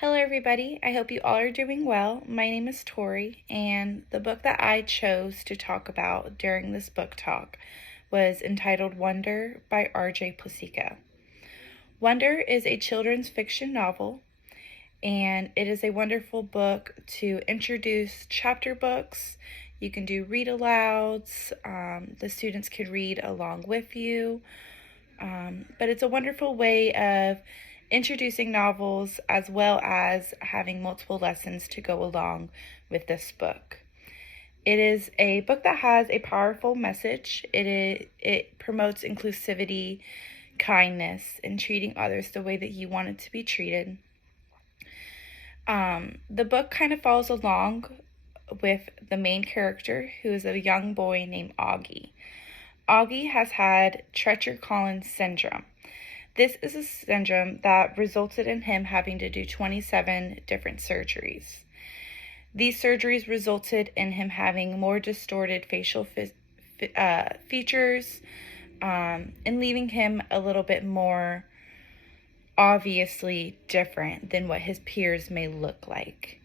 Hello, everybody. I hope you all are doing well. My name is Tori, and the book that I chose to talk about during this book talk was entitled Wonder by R.J. Placiko. Wonder is a children's fiction novel, and it is a wonderful book to introduce chapter books. You can do read alouds. The students can read along with you. But it's a wonderful way of introducing novels as well as having multiple lessons to go along with this book. It is a book that has a powerful message. It promotes inclusivity, kindness, and treating others the way that you want it to be treated. The book kind of follows along with the main character, who is a young boy named Augie. Augie has had Treacher-Collins syndrome. This is a syndrome that resulted in him having to do 27 different surgeries. These surgeries resulted in him having more distorted facial features and leaving him a little bit more obviously different than what his peers may look like.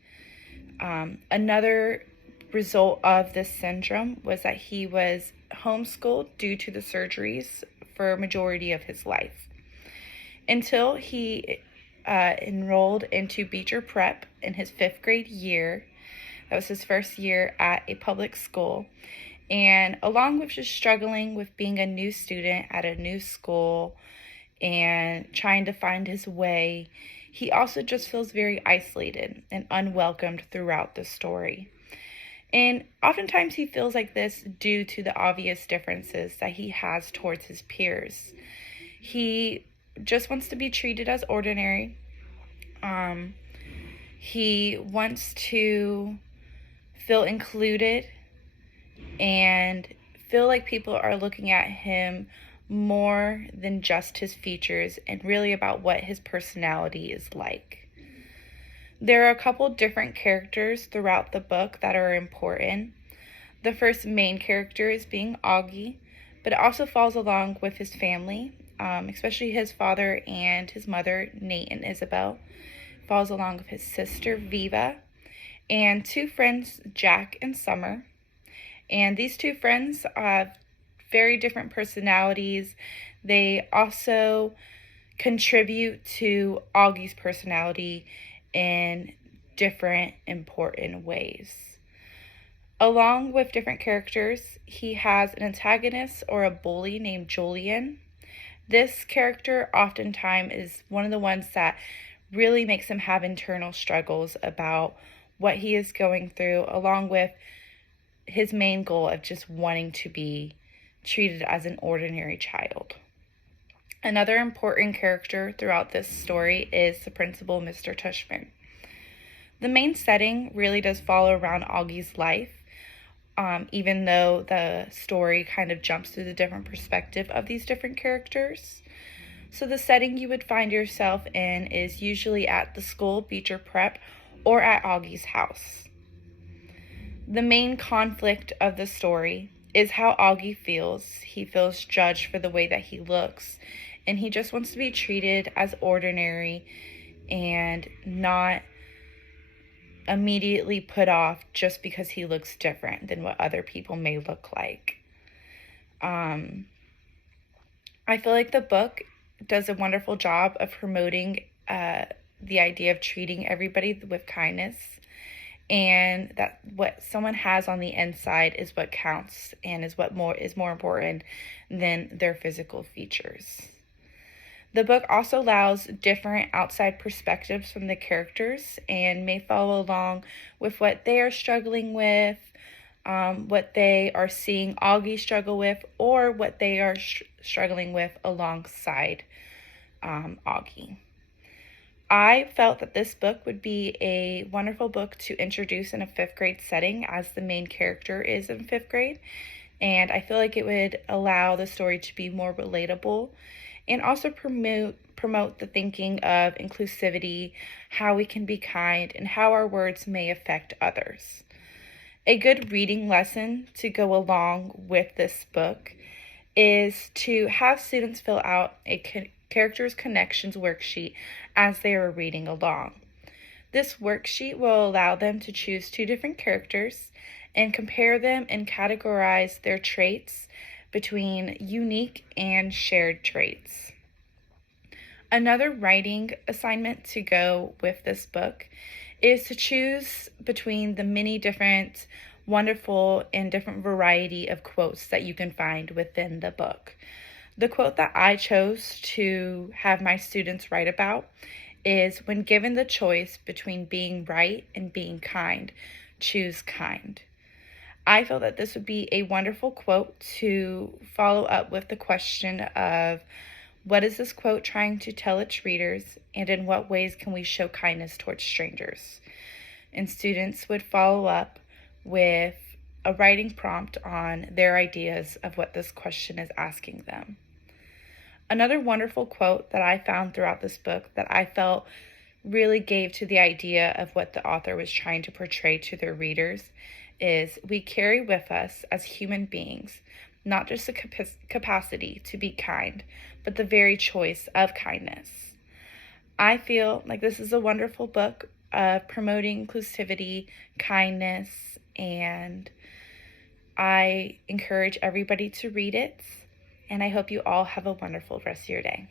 Another result of this syndrome was that he was homeschooled due to the surgeries for a majority of his life until he enrolled into Beecher Prep in his 5th grade year. That was his first year at a public school. And along with just struggling with being a new student at a new school and trying to find his way, he also just feels very isolated and unwelcomed throughout the story. And oftentimes he feels like this due to the obvious differences that he has towards his peers. He just wants to be treated as ordinary. He wants to feel included and feel like people are looking at him more than just his features and really about what his personality is like. There are a couple different characters throughout the book that are important. The first main character is being Augie, but it also falls along with his family, especially his father and his mother, Nate and Isabel. It falls along with his sister, Viva, and 2 friends, Jack and Summer. And these 2 friends have very different personalities. They also contribute to Augie's personality in different important ways. Along with different characters, he has an antagonist or a bully named Julian. This character oftentimes is one of the ones that really makes him have internal struggles about what he is going through, along with his main goal of just wanting to be treated as an ordinary child. Another important character throughout this story is the principal, Mr. Tushman. The main setting really does follow around Augie's life, even though the story kind of jumps through the different perspective of these different characters. So the setting you would find yourself in is usually at the school, Beecher Prep, or at Augie's house. The main conflict of the story is how Augie feels. He feels judged for the way that he looks, and he just wants to be treated as ordinary and not immediately put off just because he looks different than what other people may look like. I feel like the book does a wonderful job of promoting the idea of treating everybody with kindness, and that what someone has on the inside is what counts and is more important than their physical features. The book also allows different outside perspectives from the characters and may follow along with what they are struggling with, what they are seeing Augie struggle with, or what they are struggling with alongside Augie. I felt that this book would be a wonderful book to introduce in a 5th grade setting, as the main character is in 5th grade, and I feel like it would allow the story to be more relatable and also promote the thinking of inclusivity, how we can be kind, and how our words may affect others. A good reading lesson to go along with this book is to have students fill out a characters connections worksheet as they are reading along. This worksheet will allow them to choose 2 different characters and compare them and categorize their traits between unique and shared traits. Another writing assignment to go with this book is to choose between the many different wonderful and different variety of quotes that you can find within the book. The quote that I chose to have my students write about is, when given the choice between being right and being kind, choose kind. I felt that this would be a wonderful quote to follow up with the question of, what is this quote trying to tell its readers, and in what ways can we show kindness towards strangers? And students would follow up with a writing prompt on their ideas of what this question is asking them. Another wonderful quote that I found throughout this book that I felt really gave to the idea of what the author was trying to portray to their readers is, we carry with us as human beings not just the capacity to be kind, but the very choice of kindness. I feel like this is a wonderful book of promoting inclusivity, kindness, and I encourage everybody to read it. And I hope you all have a wonderful rest of your day.